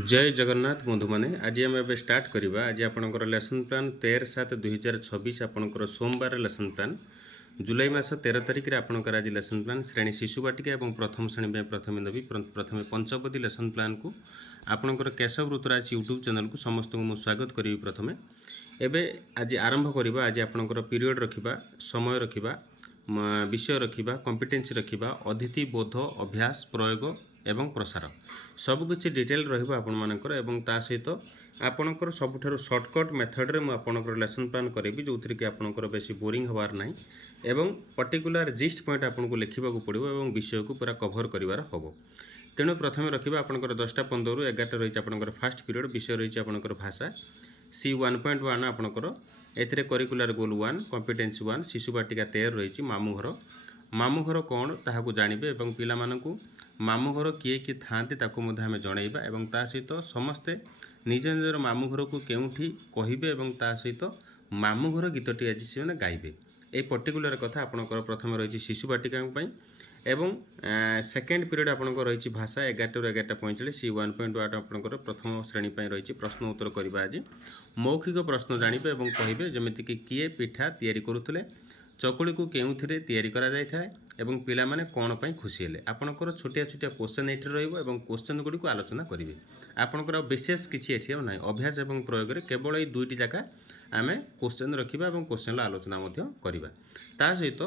जय जगन्नाथ बंधु मैंने आज आम ए स्टार्ट करवा। आज आपंकर लेसन प्लान 13/7/2026 आपंकर सोमवार लेसन प्लान जुलाई मास 13 तारिख में आपंकर आज लेसन प्लान श्रेणी शिशु बाटिका और प्रथम श्रेणी में प्रथम नबी प्रथम पंचपदी लेसन प्लान को आपंकर केशव ऋतुराज यूट्यूब चैनल को समस्त को स्वागत करी। प्रथमे एबे आज आरंभ करवा। आज आपंकर पीरियड रखा, समय रखा, विषय रखा, कॉम्पिटेंसी रखा, अतिथि बोध, अभ्यास, प्रयोग एवं प्रसार सबकिछि डिटेल रहिबो आपण मानकर एवं ता सहित आपणकर सबुठारु शॉर्टकट मेथड रे मु आपणकर लेसन प्लान करेबी जोथि कि आपणकर बेसी बोरिंग हबार नाही एवं पर्टिकुलर जिस्ट पॉइंट आपनको लिखिबा को पड़िबो एवं विषय को पूरा कवर करिवार हबो। तेणु प्रथमे रखिबा आपणकर 10:15 रु 11 रहिछ आपणकर फास्ट पीरियड। विषय रहिछ आपणकर भाषा सी 1.1 आपणकर एथिरे करिकुलर गोल 1, कॉम्पिटेंसी 1, शिशु बाटिका 13 रहिछ। मामू घर कौन ताहाकू जानिबे एवं पिला मानकू मामू घर किए कि थांती ताकू मध्य आमे जणाइबा एवं ता सहित समस्ते निज निजर मामू घर को केउठी कहिबे एवं ता सहित मामू घर गीतटी आज से गाइबे। ए पर्टिकुलर कथा आपनकर प्रथम रही शिशु बाटिका एवं सेकेंड पीरियड आपनकर रही भाषा 11 ରୁ 11:45 सी 1.1 आपनकर प्रथम श्रेणी रही प्रश्न उत्तर करवा। आज मौखिक प्रश्न जानिबे एवं कहिबे जेमिति कि किए पिठा तैयारी करुथले, चकुली को केउथिरे तैयारी करा जाय थाए एवं पिला माने कोन पई खुशी हेले। आपनकर छोटिया छोटिया क्वेश्चन एठी रहइबो एवं क्वेश्चन गुडी को आलोचना करिवे। आपनकर विशेष किछि एठी नै, अभ्यास एवं प्रयोग रे केवल ए दुईटी जगह आमे क्वेश्चन रखिबा एवं क्वेश्चन ला आलोचना मध्य करिबा। ता सहित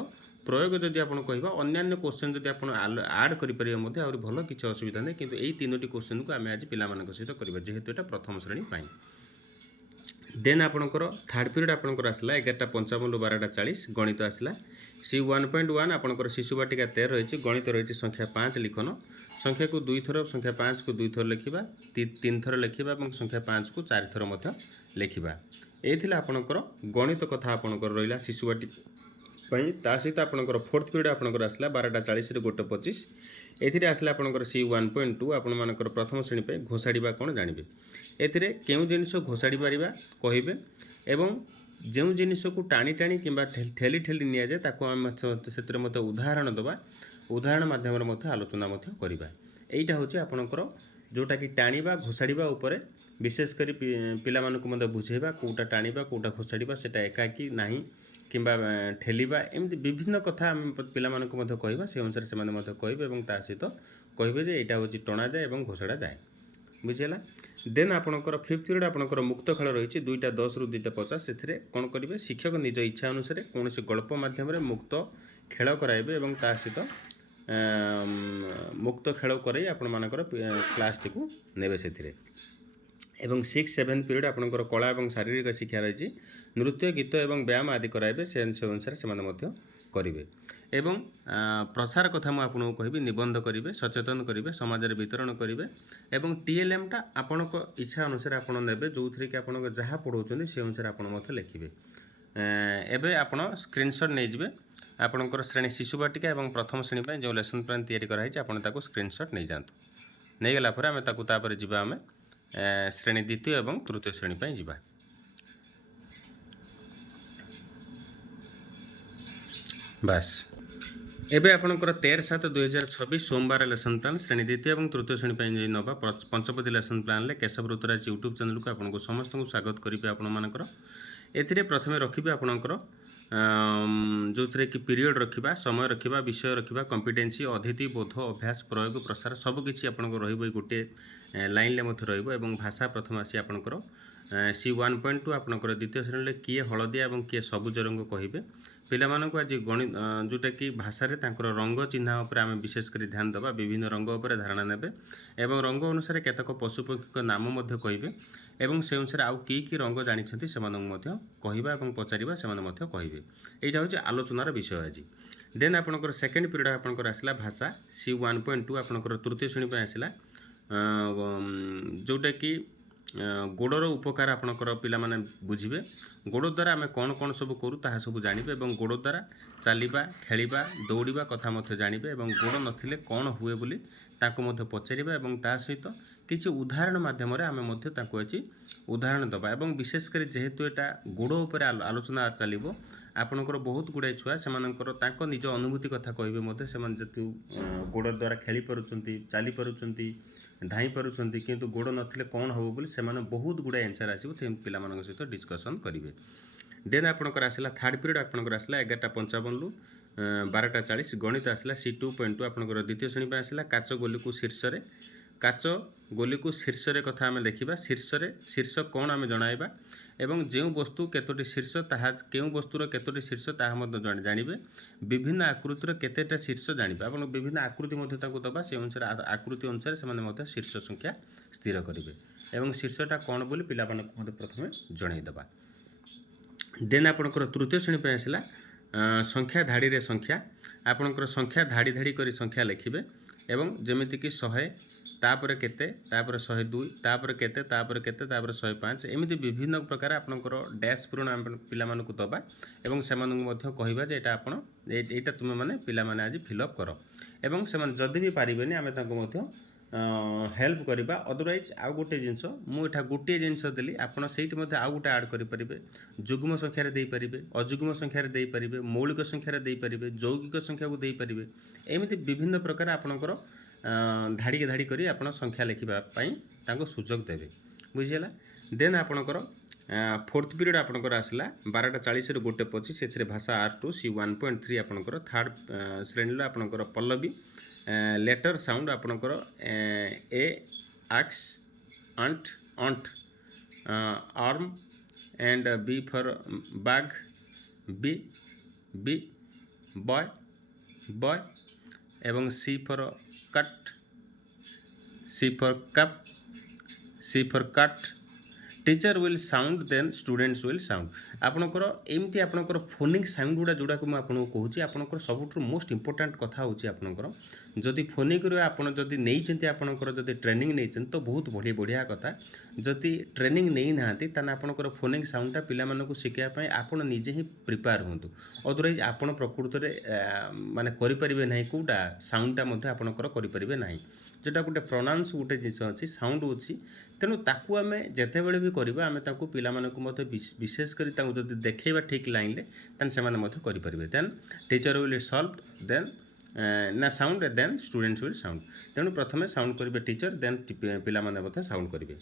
प्रयोग जदि आपण कहिबा अन्य क्वेश्चन जदि आपण ऐड करि परिबा मध्य और भलो किछि असुविधा नै, किंतु एई तीनोटी क्वेश्चन को आमे आज पिला मानक सहित करिबा जेहेतु एटा प्रथम श्रेणी पई। देन आपणकर थर्ड पीरियड आपणकर आसला 11:55 ରୁ 12:40 गणित आसला सी 1.1 आपणकर शिशु बाटिका 13 रही। गणित रही संख्या 5 लिखन, संख्या को 2 थर, संख्या 5 को 2 थर लिखा, 3 थर लिखा और संख्या 5 को 4 थर मध्य लिखा। ये आपणकर गणित कथा आपणकर रहा शिशु बाटिका ता सहित आपणकर फोर्थ पीरियड आपणकर आसला 12:40 ରୁ 1:25 एथिरे आसला आपणकर सी 1.2 आपण मानकर प्रथम श्रेणी पे घोषाड़ीबा कोन जानिबे। एथिरे केउ जिनिस घोषाड़ी पारिबा कहिबे एवं जो जिनिस को टाणी टाणी किंबा ठेली ठेली निया जाए ताको हम सेतरे मते उदाहरण दबा, उदाहरण माध्यम रे मते आलोचना मते करिबा। एइटा होचे आपणकर जोटा कि टाणीबा घोषाड़ीबा उपरे विशेष करी पिला मानकु मते बुझेबा कोटा टाणीबा कोटा घोषाड़ीबा सेटा एकाकी नाही किंबा ठेलिबा एमती विभिन्न कथा आम पिला मानकु मते कहिबा। से अनुसार से माने मते कहिबे एवं ता सहित कहिबे जे एटा होची टणा जाए एवं घोषाड़ा जाए। बुझिला। देन आपणकर फिफ्थ पीरियड आपणकर मुक्त खेल रही 2:10 ରୁ 2:50 से कौन करेंगे शिक्षक निज इच्छा अनुसार कौन से गल्प माध्यम मुक्त खेल कराइबे एवं ता सहित मुक्त खेल कर आपण मानकर क्लास टी को नेबे सेथिरे। एवं 6-7 पीरियड आपणकर कला और शारीरिक शिक्षा रही नृत्य गीत एवं व्यायाम आदि कराइबे से अनुसार से करेंगे। एवं प्रसार कथा मुझे कहबी निबंध करेंगे, सचेतन करेंगे, समाज में वितरण करेंगे एवं टीएलएम टा आपण इच्छा अनुसार आप ने जो थी कि आप जहाँ पढ़ाऊँ से अनुसार आप लिखे। एवं आप स्क्रीनशॉट नहीं जाए आपणकर श्रेणी शिशु बाटिका एवं प्रथम श्रेणी जो लेसन प्लान तैयारी कराई आपको स्क्रीनशॉट नहीं जातु। नहीं गला आम तापर जावा आम श्रेणी द्वितीय एवं तृतीय श्रेणी पर जावा। बास एबे आपणकर 13/7/2026 सोमवार लेसन प्लान श्रेणी द्वितीय और तृतीय श्रेणी पर नवा पंचपदी लेसन प्लान ले केशव ऋतुराज यूट्यूब चैनल को आपको समस्त को स्वागत करेंगे। आपणकर एथिरे प्रथमे रखिबे आपणकर जो थे कि पीरियड रखा, समय रखा, विषय रखा, कॉम्पिटेंसी, अतिथि बोध, अभ्यास, प्रयोग, प्रसार सबकिछि आपणकर रहिबो गोटे लाइन ले मथे रहिबो एवं भाषा प्रथम आसी आपणकर सी 1.2 आपणकर द्वितीय श्रेणी किए हलदिया और किए सबुज रंग कहिबे। पिला मानकु आज गणित जोटा कि भाषा रे तांकर रंग चिन्ह उपर आम विशेष कर ध्यान देवा, विभिन्न रंग उपर धारणा नेबे एवं रंग अनुसार केतक पशुपक्षी नाम मध्य कहिबे एवं से अनुसार आउ की रंग जानिछंती सेमानक मध्य कहिबा एवं पचारिबा सेमान मध्य कहिबे। एइटा होचे आलोचनार विषय आज। देन आपणकर सेकेंड पीरियड आपणकर आसला भाषा सी 1.2 आपणकर तृतीय श्रेणी पे आसला जोटा कि गोड़र उपकार आपणकर पिला माने बुझिबे। गोड़ द्वारा आम कौन कौन सब करूँ ताहा सब जानिबे एवं गोड़ द्वारा चलिबा, खेलिबा, दौड़िबा कथा मध्य जानिबे एवं गोड़ नथिले कौन हुए बोली ताको मध्य पचारिबा एवं ता सहित किसी उदाहरण माध्यम आम अच्छी उदाहरण दबा एवं विशेषकर जेहेतु यहाँ गोड़ उपर आलोचना चलो आपणकर बहुत गुड़ाए छुआ से निज अनुभूति कथा कहे से गोड़ द्वारा खेली पार्टी चली पार्टी धाई पार्टी किंतु गोड़ नथिले कौन हम बोली से बहुत गुड़ाए आंसर आसो पिला सहित डिस्कसन करेंगे। देन आपणकर आसला थर्ड पीरियड आपणकर आसला 11:55 रु 12:40 गणित आसला C2.2 आपणकर द्वितीय श्रेणी पर आसला काच गोली को शीर्ष काच गोली को शीर्ष कथा आम देखा शीर्ष कौन आम जनाइबा एवं जो वस्तु केतोटी शीर्ष ताहा केउ वस्तुर केतोटी शीर्ष ताहा जानवे विभिन्न आकृतिर केतेटा शीर्ष जानवे आप विभिन्न आकृति दबा से अनुसार आकृति अनुसार से शीर्ष संख्या स्थिर करेंगे एवं शीर्षटा कौन बोली पिला प्रथम जनईदबा। देन आपणकर तृतीय श्रेणी पर आसला संख्या धाड़ी रे संख्या आपणकर संख्या धाड़ी धाड़ी करी संख्या लिखिबे एवं जेमिति कि 100 तापर केते तापर 102 तापर केते तापर केते तापर 105 एमिति विभिन्न प्रकार आपणकर डैश पूर्ण पिला मानकु दबा एवं से कहवा जे एटा आपण एटा तुम माने पिला माने आज फिलअप कर एवं से जदि भी पारिबेनी आमे ताको मध्य हेल्प करवा अदरवाइज आउ गोटे जिनस मुझा गोटे जिनस देली आपड़ से आउ गोटे आड करेंगे जुग्म संख्यार देपारे अजुग्म संख्यार देपारे मौलिक संख्यार देपारे यौगिक संख्या को देपारे एमती विभिन्न प्रकार आपणकर धाड़ी धाड़ी करी आप संख्या लिखापी सुजोग देवे बुझीगला। देन आपणकर फोर्थ पीरियड आपणकर आसला 12:40 रु 1:25 से भाषा R2 C1.3 आपणकर थर्ड श्रेणी आपणकर पल्लवी लेटर साउंड आपणकर A ox ant ant arm and B for bag B B boy boy एवं C for cut C for cup C for cut teacher will sound then students will sound आपणकर एमती आपणकर phonic sound गुड़ा जोड़ा को आपको कहूँ आपणकर सबुठ मोस्ट इंपोर्टाट कथा हूँ आपणकर जदि फोनिक आपड़ जदि नहीं आपणकर जदि ट्रेनिंग नहीं तो बहुत बढ़िया कथा जदि ट्रेनिंग नहीं ना ताने आपणकर फोनिक साउंडटा पिला मानकु शिखापी आपण निजे ही प्रिपेयर हूँ अदरवाइज आपण प्रकृत में माने करें ना कौटा साउंडटा आपणकर करें ना जोटा गोटे प्रोनाउंस गोटे जिस अच्छी साउंड अच्छी तेणु ताकू आम जिते बड़े भी करवा आम ताकू पिला विशेष कर जब देखा ठीक लाइन तान से करें then teacher will solve then ना sound then students will sound तेणु प्रथम साउंड करेंगे टीचर देन पिला साउंड करेंगे।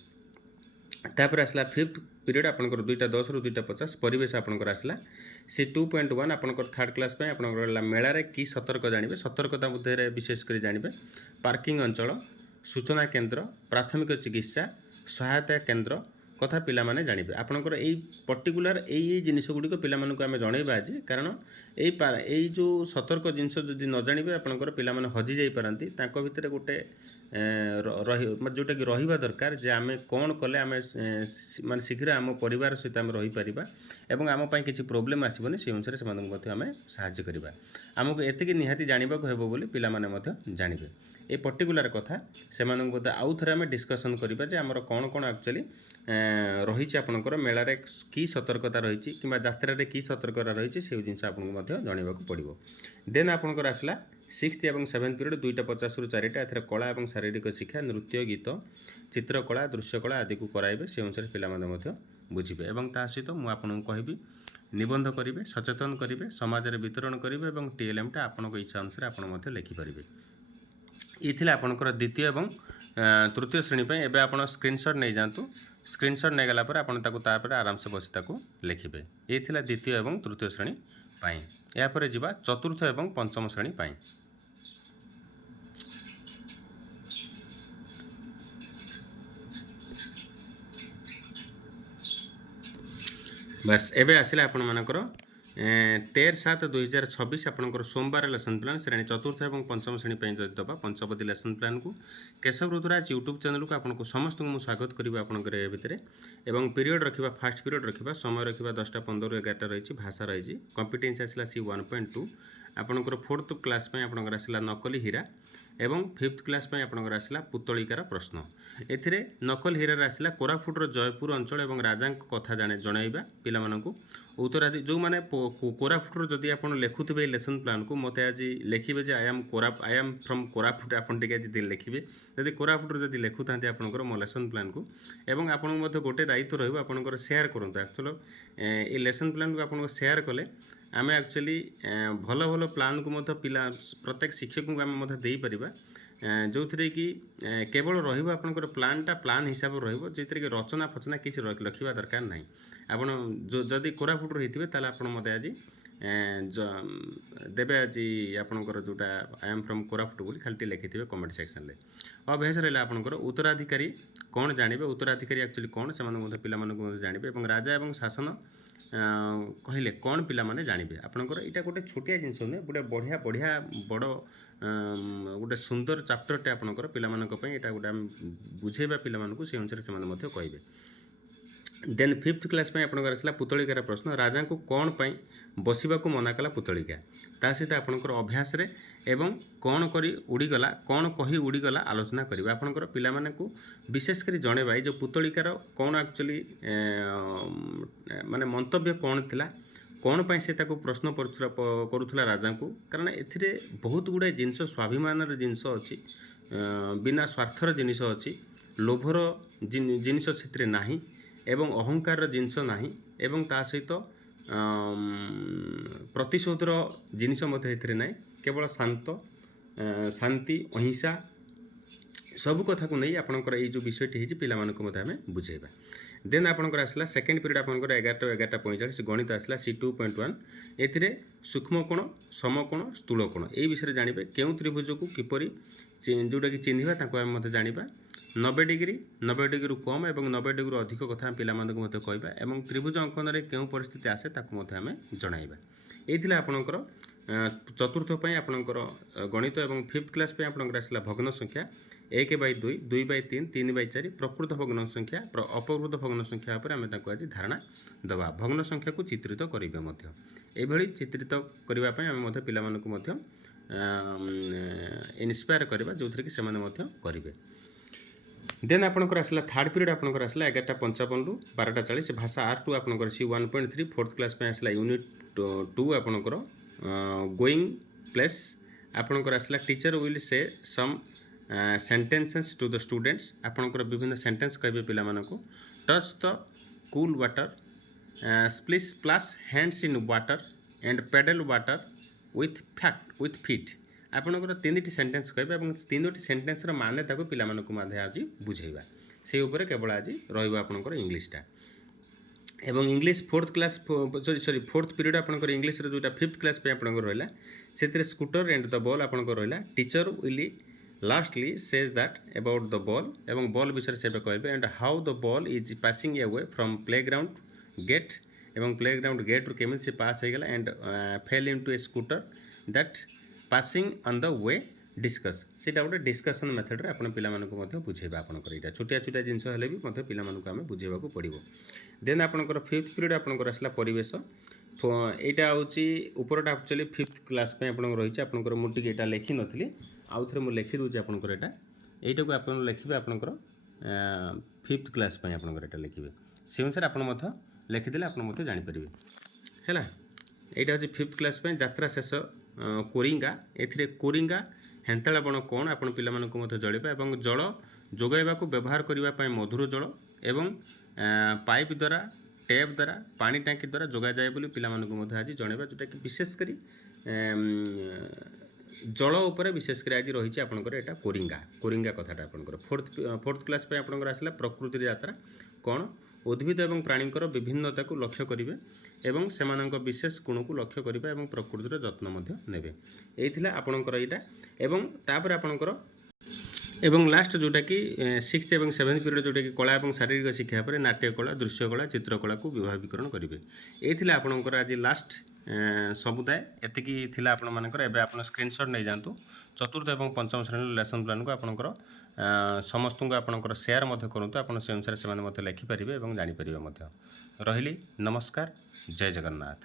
तापर आसला फिफ्थ पीरियड आपंकर 2:10 रु 2:50 परिवेश आपंकर आसला सी 2.1 आपंकर थर्ड क्लास पे आपंकर मेलारे की सतर्क जानवे सतर्कता मध्य विशेषकर जानवे पार्किंग अंचल सूचना केन्द्र प्राथमिक चिकित्सा सहायता केन्द्र कथा पिला माने जानवे आपंकर यही पर्टिकुलर यही जिनिस गुड़िक पिला आम जनइबा आज कारण यही जो सतर्क जिनस जदि न जानवे आपंकर पिला हजि जाई पारंती तांको भितर गोटे जोटा कि रहा दरकार जे आम कौन कले आम माने शीघ्र आम परिवार सहित आम रहीपर एवं आम किसी प्रोब्लेम आसबनी से अनुसार से आम साहाय्य करवा आमको एति निहाती जानवाक हेबो बोली पिला माने जानवे ये पर्टिकुलर कथा से आउ थे आम डिस्कसन करवा जे आमर कौन कौन एक्चुअली रही आपंकर मेलार की सतर्कता रही कि यात्रा की सतर्कता रही से जिन आपको जनवाक पड़ो। देन आपंकर आसला 6th एवं 7th पीरियड 2:50 रु 4टा एथर कला और शारीरिक शिक्षा नृत्य गीत चित्रकला दृश्यकला आदि को कराइबे से अनुसार पिला बुझे और ता सहित मुझे कहबी निबंध करेंगे सचेतन करेंगे समाज में वितरण करेंगे और TLMटा आपन इच्छा अनुसार आप लिखिपारे। ये आपंकर द्वितीय और तृतीय श्रेणी पर एवं आप स्क्रीनशॉट नहीं जातु स्क्रीनशॉट नहीं गला आपड़ आराम से बसी लिखिबे। ये द्वितीय और तृतीय श्रेणी पाई यापर जा चतुर्थ और पंचम श्रेणी पाई। बस एवं आसला आपण मानकर 13/7/2026 आपंकर सोमवार लेसन प्लान श्रेणी चतुर्थ और पंचम श्रेणी जदि दबा पंचपदी लेसन प्लान को केशव ऋतुराज यूट्यूब चैनल को आपको समस्त को स्वागत करी आपंकर भितर एवं पीरियड रखा फास्ट पीरियड रखा समय रखा 10:15 रु 11टा रही भाषा रही कॉम्पिटेंस आसला C 1.2 आपंकर 4th क्लास आपंकर आसला नकली हीरा एवं 5th क्लास पे आपनकर आसला पुतलिकार प्रश्न एथिरे नकल हीरार आसला कोरापुटर जयपुर अंचल एवं राजा कथा जणाइबा पिला मानकू उत्तरादि जो माने कोरापुटर जदि आपन लेखुथिबे लेसन प्लान को मते आज लेखिबे जे आई एम फ्रॉम कोरापुट आपन टिके जदि लेखिबे जदि कोरापुटर जदि लेखुथांते आपनकर मो लेसन प्लान को एवं आपन मते गोटे दायित्व रहइबो आपनकर शेयर करंतु एक्चुअली ए लेसन प्लान को आपन शेयर कले आमे एक्चुअली भल भल प्लान को मते पिला प्रत्येक शिक्षक को आमे मते देई परिबा जो थी कि केवल रहा प्लानटा प्लान हिसाब रहा कि रचना फचना किसी रखा दरकार ना आपड़ जो जदि कोरापुट होते हैं आप मत आज देवे आज आपंकर जोटा आई एम फ्रॉम कोरापुट बोली खाली लिखिथे कमेंट सेक्शन में अभ्यास रहा आपंकर उत्तराधिकारी कौन जानवे उत्तराधिकारी एक्चुअली कौन से पिला जानवे राजा और शासन कहले कौन पिला माने जानवे आपंकर यहाँ गोटे छोटिया जिनस नुहे गोटे बढ़िया बढ़िया बड़ गोटे सुंदर चैप्टरटे आपंकर पिलामानंकपई एटा गोटे बुझेबा पिलामानंकु से अनुसार से माने कहबे देन 5th क्लास पे आपनकर आसला पुतलिकार प्रश्न राजा को कौन पाई बसिबा को मना कला पुतलिका ता सहित आपनकर अभ्यास रे एवं कौन करी उड़ीगला कौन कही उड़ीगला आलोचना करिबा आपनकर पिला माने को विशेष करी जणेबा जो पुतलिकार कौन एक्चुअली माने मंतव्य कौन थिला कौन पाई से ताको प्रश्न करुला राजा को कारण एथिरे बहुत गुड़ाए जिनस स्वाभिमान जिनस अच्छी बिना स्वार्थर जिनिस अच्छी लोभर जिनिस से नाही एवं अहंकार जिनस नाही एवं ता सहित प्रतिशोधर जिनिस एथिरे नाही केवल शांत शांति अहिंसा सबु कथा को नहीं आपनकर ये जो विषयटी है पिला मानक मते हमें बुझेबा देन आपनकर आसला सेकेंड पीरियड आपनकर 11:45 गणित आसला C2.1 एथिरे सूक्ष्म कोण समकोण स्थूल कोण ए विषय जानबे केउ त्रिभुज को किपरि जोटा कि चिन्हिबा ताको हम मते जानिबा 90 डिग्री कम एवं 90 डिग्री अधिक कथा पिला मानक मते कहबा एवं त्रिभुज अंकन रे केउ परिस्थिति आसे ताको मते हमें जणाइबा एथिला आपनकर चतुर्थ पई आपनकर गणित एवं 5th क्लास पे आपनकर आसला भग्न संख्या 1/2 2/3 3/4 प्रकृत भग्न संख्या अपकृत भग्न संख्या पर आम आज धारणा दबा भग्न संख्या को चित्रित करें एभली चित्रित करने आम पिला इन्स्पायर करवा जो थी कि करेंगे देन आपनकर आसला थर्ड पीरियड आपनकर आसला 11:55 रु 12:40 भाषा R2 आपनकर C1.3 4th क्लास पे आसला यूनिट 2 आपनकर गोइंग प्लेस आपनकर आसला teacher will say some sentences to the students आपनकर विभिन्न सेंटेंस कहबे पिला मानको touch the cool water splash hands in water and paddle water with feet आपनकर 3टी सेंटेंस कहबे और 3टी सेंटेंस रो माने ताको पिला मानको माधे आज बुझेबा से ऊपर केवल आज रहइबा आपनकर इंग्लिशटा एवं English 4th class sorry 4th period आपनकर इंग्लिश रो जोटा 5th क्लास पे आपनकर रहला सेतरे स्कूटर एंड द बॉल आपनकर रहला teacher will lastly says that about the ball एवं बॉल विषय से कहबे and how the ball is passing away from playground gate एवं प्लेग्राउंड गेट रु केमिति से पास हो गला and fell into a scooter that passing on the way discuss सेटा गोटे डिस्कसन मेथड रे आपण पिला मानको मध्ये बुझेबा आपनकर एटा छोटिया छोटिया जिंस हेले भी मध्ये पिला मानको आमे बुझेबा को पड़िबो देन आपनकर 5th पीरियड आपनकर आसला परिवेश एटा होची ऊपरटा एक्चुअली 5th क्लास पे आपनकर रहिছে आपनकर मुटी एटा लेखि नथली आउ थरे मु लेखि दोची आपनकर एटा को आपन लेखिबे आपनकर 5th क्लास पे आपनकर एटा लेखिबे से अनुसार आपन मध्ये लेखि देले आपन मध्ये जानि परिबे हैला एटा होची 5th क्लास पे यात्रा शेष कोरिंगा एथिरे कोरिंगा हेंताला बण कौन आपण पिला मानक मते जळेबा एवं जल जोगाइबा को व्यवहार करिबा पय मधुर जल एवं पाइप द्वारा टैप द्वारा पानी टांकी द्वारा जोगा जाए बोली पिला मानक मते आज जणेबा जोटा कि विशेष करी जल उपरे विशेष करी आज रहिछि आपनकर एटा कोरिंगा कथाटा आपनकर 4th क्लास पे आपनकर आसला प्रकृति यात्रा कौन उद्भिद एवं प्राणींकर विभिन्नता को लक्ष्य करिवे एवं सेमानंक विशेष गुण को लक्ष्य करिवे एवं प्रकृतिर जत्न मध्य नेबे एथिला आपनकर एटा एवं तापर आपनकर एवं लास्ट जोटा कि 6th एवं 7th पीरियड जोटा कि कला एवं शारीरिक शिक्षा पर नाट्य कला दृश्य कला चित्रकला को विभागीकरण करिवे एथिला आपनकर आज लास्ट समुदाय एतिकी थिला आपण मानकर एबे आपण स्क्रीनशॉट नै जानतु चतुर्थ एवं पंचम श्रेणी लेसन प्लान को आपनकर समस्त को आपनकर शेयर मध्य करंतु आपण से अनुसार से माने मते लिखि परिबे एवं जानि परिबे मध्य रहिली नमस्कार जय जगन्नाथ।